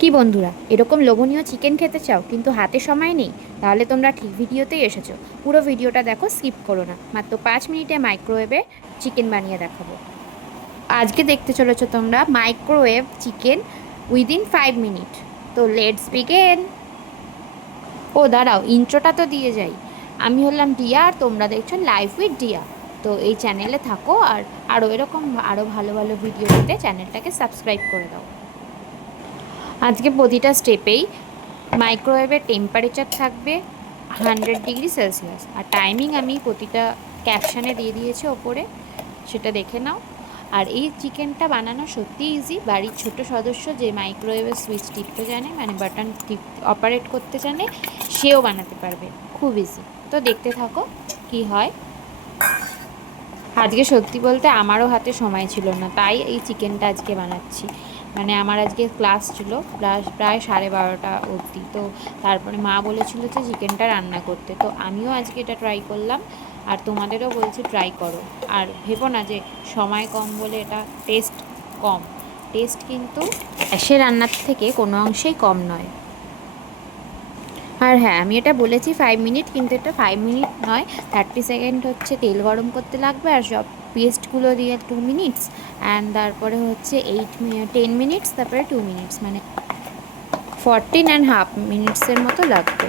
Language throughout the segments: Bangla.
কি বন্ধুরা, এরকম লোভনীয় চিকেন খেতে চাও কিন্তু হাতে সময় নেই? তাহলে তোমরা ঠিক ভিডিওতেই এসেছো। পুরো ভিডিওটা দেখো, স্কিপ করো না। মাত্র 5 মিনিটে মাইক্রোওয়েভে চিকেন বানিয়ে দেখাবো। আজকে দেখতে চলেছো তোমরা মাইক্রোওয়েভ চিকেন উইদিন 5 মিনিট। তো লেটস বিগিন। ও দাঁড়াও, ইন্ট্রোটা তো দিয়ে যাই। আমি হলাম ডিয়া আর তোমরা দেখছো লাইফ উইথ ডিয়া। তো এই চ্যানেলে থাকো আর আরও এরকম আরও ভালো ভালো ভিডিও পেতে চ্যানেলটাকে সাবস্ক্রাইব করে দাও। আজকে প্রতিটা স্টেপেই মাইক্রোওয়েভের টেম্পারেচার থাকবে 100 ডিগ্রি সেলসিয়াস, আর টাইমিং আমি প্রতিটা ক্যাপশানে দিয়ে দিয়েছি ওপরে, সেটা দেখে নাও। আর এই চিকেনটা বানানো সত্যিই ইজি। বাড়ির ছোট সদস্য যে মাইক্রোওয়েভের সুইচ টিপতে জানে, মানে বাটন অপারেট করতে জানে, সেও বানাতে পারবে। খুব ইজি। তো দেখতে থাকো কি হয়। আজকে সত্যি বলতে আমারও হাতে সময় ছিল না, তাই এই চিকেনটা আজকে বানাচ্ছি। মানে আমার আজকে ক্লাস ছিল প্রায় 12:30 অবধি। তো তারপরে মা বলেছিল যে চিকেনটা রান্না করতে, তো আমিও আজকে এটা ট্রাই করলাম। আর তোমাদেরও বলছি ট্রাই করো। আর ভেবো না যে সময় কম বলে এটা টেস্ট কম। টেস্ট কিন্তু গ্যাসে রান্নার থেকে কোনো অংশেই কম নয়। আর হ্যাঁ, আমি এটা বলেছি 5 মিনিট, কিন্তু এটা 5 মিনিট নয়, 30 সেকেন্ড হচ্ছে তেল গরম করতে লাগবে। আর সব পেস্টগুলো দিয়ে 2 মিনিটস, অ্যান্ড তারপরে হচ্ছে 10 মিনিটস, তারপরে 2 মিনিটস, মানে 14.5 মিনিটসের মতো লাগবে।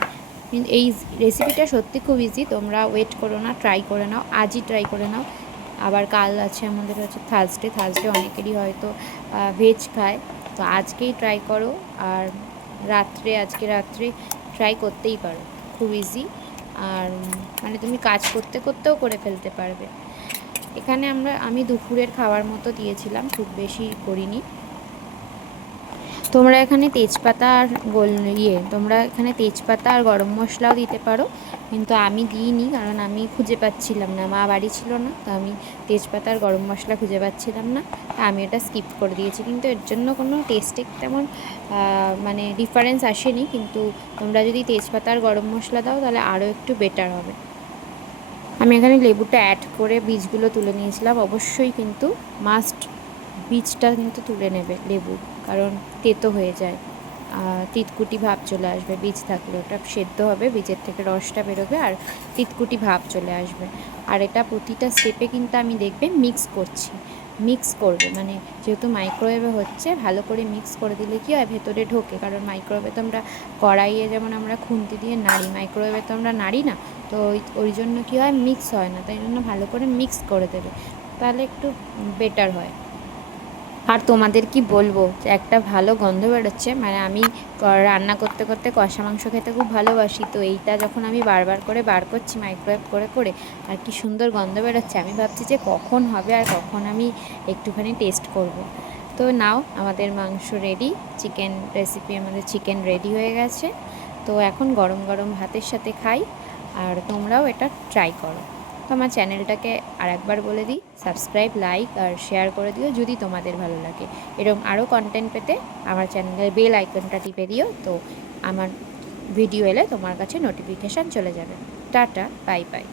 কিন্তু এই রেসিপিটা সত্যি খুব ইজি। তোমরা ওয়েট করো না, ট্রাই করে নাও, আজই ট্রাই করে নাও। আবার কাল আছে আমাদের হচ্ছে থার্সডে অনেকেরই হয়তো ভেজ খায়, তো আজকেই ট্রাই করো। আর আজকে রাত্রে ট্রাই করতেই পারো। খুব ইজি। আর মানে তুমি কাজ করতে করতেও করে ফেলতে পারবে। এখানে আমি দুপুরের খাওয়ার মতো দিয়েছিলাম, খুব বেশি করিনি। তোমরা এখানে তেজপাতা আর তোমরা এখানে তেজপাতা আর গরম মশলাও দিতে পারো, কিন্তু আমি দিইনি, কারণ আমি খুঁজে পাচ্ছিলাম না, মা বাড়ি ছিল না, তো আমি তেজপাতা আর গরম মশলা খুঁজে পাচ্ছিলাম না, আমি এটা স্কিপ করে দিয়েছি। কিন্তু এর জন্য কোনো টেস্টে তেমন মানে ডিফারেন্স আসেনি, কিন্তু তোমরা যদি তেজপাতা আর গরম মশলা দাও তাহলে আরও একটু বেটার হবে। আমি এখানে লেবুটা অ্যাড করে বীজগুলো তুলে নিয়েছিলাম। অবশ্যই কিন্তু মাস্ট বীজটা কিন্তু তুলে নেবে লেবুর, কারণ তেতো হয়ে যায়, তিতকুটি ভাব চলে আসবে। বীজ থাকলে ওটা সেদ্ধ হবে, বীজের থেকে রসটা বেরোবে আর তিতকুটি ভাব চলে আসবে। আর এটা প্রতিটা স্টেপে কিন্তু আমি দেখবে মিক্স করবে, মানে যেহেতু মাইক্রোওয়েভে হচ্ছে, ভালো করে মিক্স করে দিলে কী হয়, ভেতরে ঢোকে। কারণ মাইক্রোওয়েভে তো আমরা কড়াইয়ে যেমন আমরা খুন্তি দিয়ে নাড়ি, মাইক্রোওয়েভে তো আমরা নাড়ি না, তো ওই জন্য কী হয়, মিক্স হয় না। তাই জন্য ভালো করে মিক্স করে দেবে, তাহলে একটু বেটার হয়। আর তোমাদের কি বলবো, যে একটা ভালো গন্ধ বেরোচ্ছে। মানে আমি রান্না করতে করতে কষা মাংস খেতে খুব ভালোবাসি, তো এইটা যখন আমি বারবার করে বার করছি মাইক্রোওয়েভ করে করে, আর কি সুন্দর গন্ধ বেরোচ্ছে, আমি ভাবছি যে কখন হবে আর কখন আমি একটুখানি টেস্ট করব। তো নাও, আমাদের মাংস রেডি, চিকেন রেসিপি, আমাদের চিকেন রেডি হয়ে গেছে। তো এখন গরম গরম ভাতের সাথে খাই। আর তোমরাও এটা ট্রাই করো। তো আমার চ্যানেলটাকে আর একবার বলে দিই, সাবস্ক্রাইব, লাইক আর শেয়ার করে দিও যদি তোমাদের ভালো লাগে। এরকম আরও কন্টেন্ট পেতে আমার চ্যানেলের বেল আইকনটা টিপে দিও, তো আমার ভিডিও এলে তোমার কাছে নোটিফিকেশান চলে যাবে। Tata, bye bye.